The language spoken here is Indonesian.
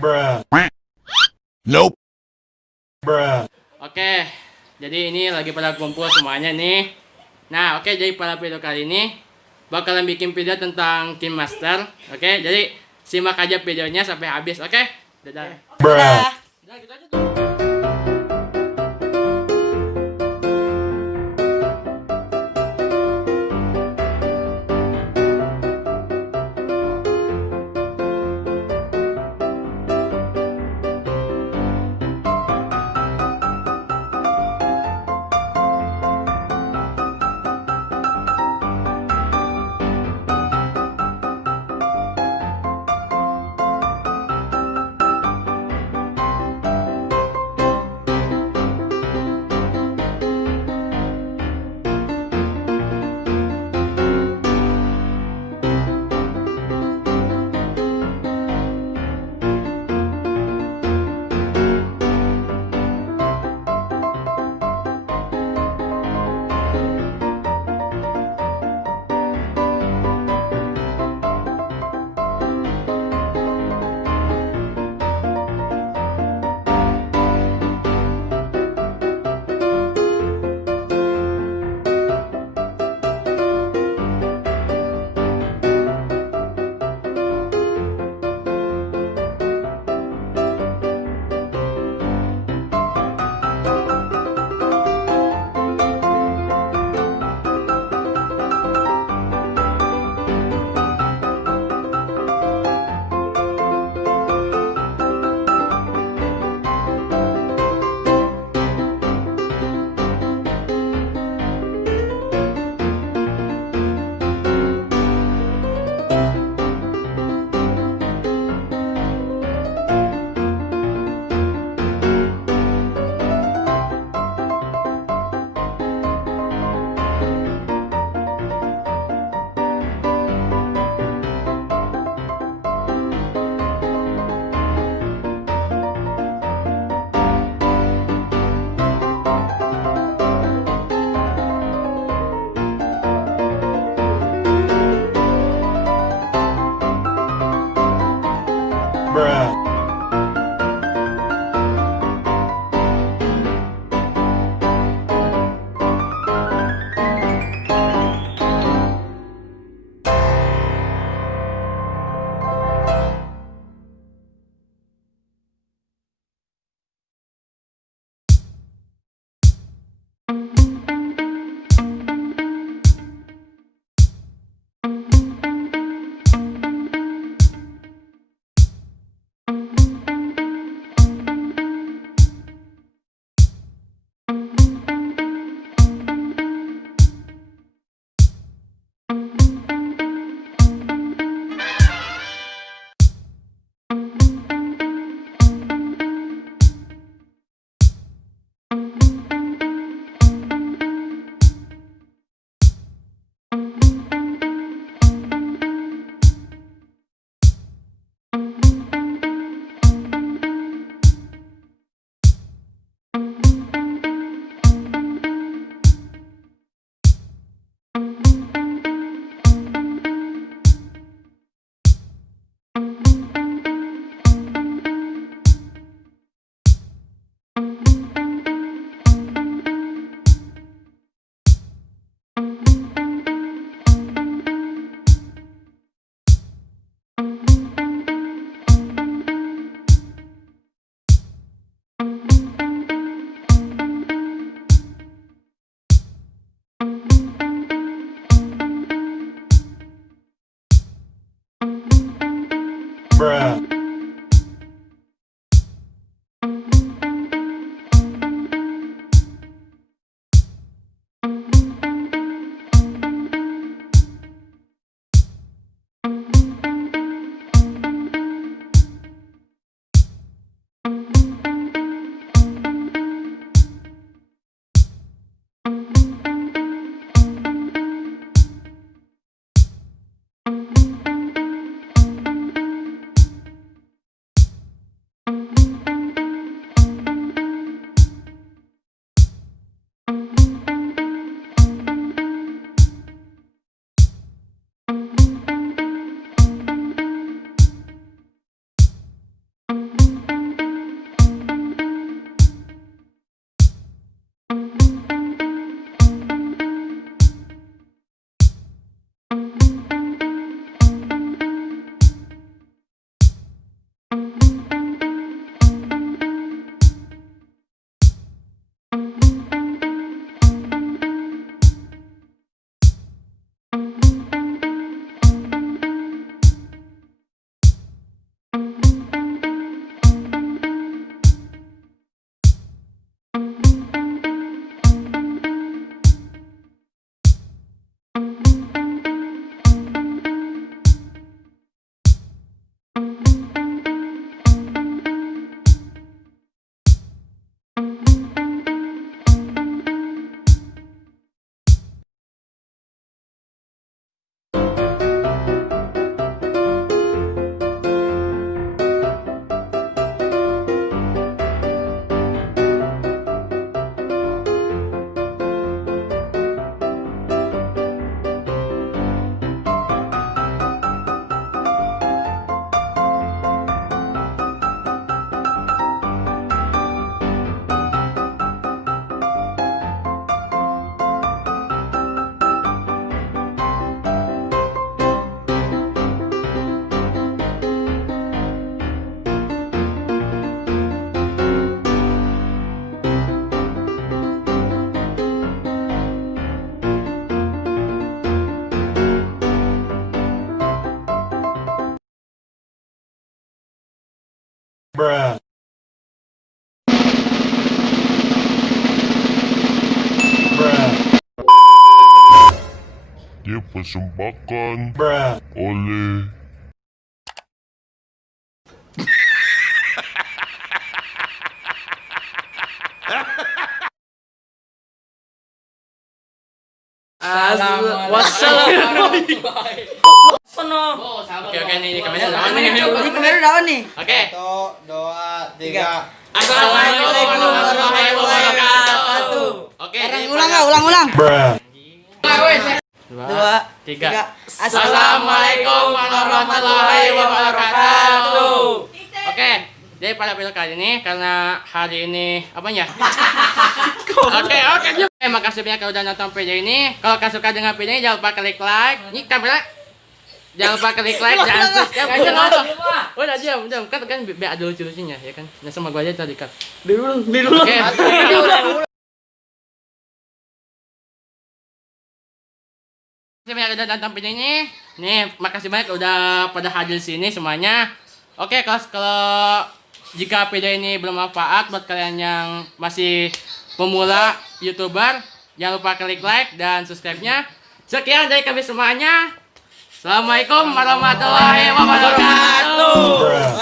Bruh. Nope. Bruh. Oke, jadi ini lagi pada kumpul semuanya nih. Nah, oke, jadi pada video kali ini bakalan bikin video tentang Game Master. Oke, jadi simak aja videonya sampai habis. Oke, dadah. Bruh. Udah, gitu aja tuh. Bruh. Bruh. Bruh. Bruh. Dipersembahkan Bruh. oleh Wassalamualaikum. Oke, ini kameranya lawan nih. Ini kamera lawan nih. Oke. 1, 2, 3. Assalamualaikum warahmatullahi wabarakatuh. Oke, Ulang. Bruh. Dua, tiga. Assalamualaikum warahmatullahi wabarakatuh. Oke, jadi pada video kali ini karena hari ini apanya? Oke. Makasih banyak kalau udah nonton video ini. Kalau kalian suka dengan video ini jangan lupa klik like. Ini kamera. Jangan lupa klik like, jangan subscribe. Udah diam. Kan biar ada lucu-lucunya ya kan. Nah sama gua aja tadi kan. Dulu. Oke. Makasih banyak udah nonton video ini. Nih, makasih banyak udah pada hadir sini semuanya. Oke, kalau jika video ini bermanfaat buat kalian yang masih pemula YouTuber, jangan lupa klik like dan subscribe-nya. Sekian dari kami semuanya. Assalamualaikum warahmatullahi wabarakatuh. Bruh.